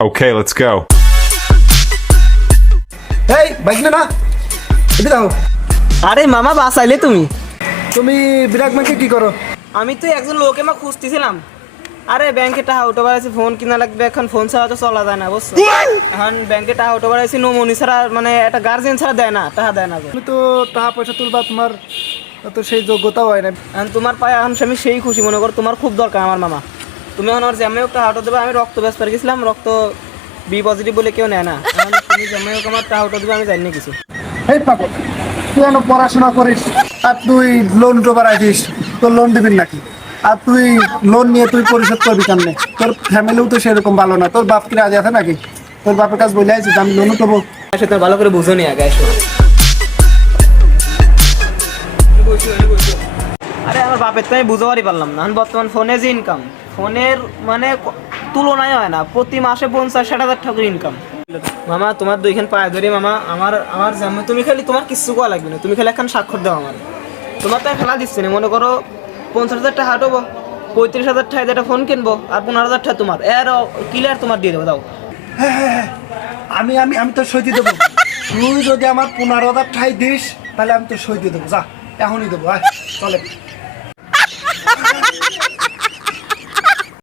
Okay, let's go. এই bike না এটা দাও। আরে মামা বাসাইলে তুমি তুমি বিরাট ব্যাংকে কি করো? আমি তো একজন লোকে মা খুঁজতেছিলাম। আরে ব্যাংকে টাকা উঠে বেড়াইছি, ফোন কিনা লাগবে, এখন ফোন ছাড়া তো চলা যায় না বুঝছো। এখন ব্যাংকে টাকা উঠে বেড়াইছি, নমনি ছাড়া মানে একটা গার্জেন ছাড়া দেয় না, টাকা দেয় না। তুমি তো টাকা পয়সা তুলবা, তোমার তো সেই যোগ্যতাও হয় না। এখন তোমার পায়ে এখন আমি সেই খুশি মনে করো, তোমার খুব দরকার আমার মামা। তুমি এখন আমার জামাই হোক টাকা উঠে দেবে, আমি রক্ত ব্যস্ত গেছিলাম, রক্ত বি পজিটিভ বলে কেউ নেয় না। এখন তুমি জামাই হোক আমার টাকা উঠে দেবে, আমি জানি না কিছু। এই পাগল, তুই এখন পড়াশোনা করিস আর তুই লোন টোবার আছিস, তোর লোন দিবি নাকি? আর তুই লোন নিয়ে তুই পরিশোধ করবি কেমনে? তোর ফ্যামিলিও তো সেরকম ভালো না। তোর বাপ কি রাজি আছে নাকি? তোর বাপের কাছে বলে আছিস আমি লোন উঠবো? আসলে তুমি ভালো করে বুঝো নি আগে আসো। আরে আমার বাপের তো আমি বুঝতে পারি পারলাম না। এখন বর্তমান ফোনে যে ইনকাম, ফোনের মানে তুলনায় হয় না। প্রতি মাসে 50-60 হাজার টাকার ইনকাম। মামা তোমার দুইখান পায়ে ধরি মামা, আমার আমার জামাই, তুমি খালি তোমার কিছু করা লাগবে না, তুমি খালি এখন স্বাক্ষর দাও আমার। তোমার তো খেলা দিচ্ছে না, মনে করো 50,000 টাকা হাঁটবো, 35,000 টাকা একটা ফোন কিনবো, আর 15,000 টাকা তোমার এর ক্লিয়ার তোমার দিয়ে দেবো। দাও আমি আমি আমি তো সই দিয়ে দেবো। তুই যদি আমার 15,000 ঠাই দিস তাহলে আমি তো সই দিয়ে দেবো। যা এখনই দেবো, চলে।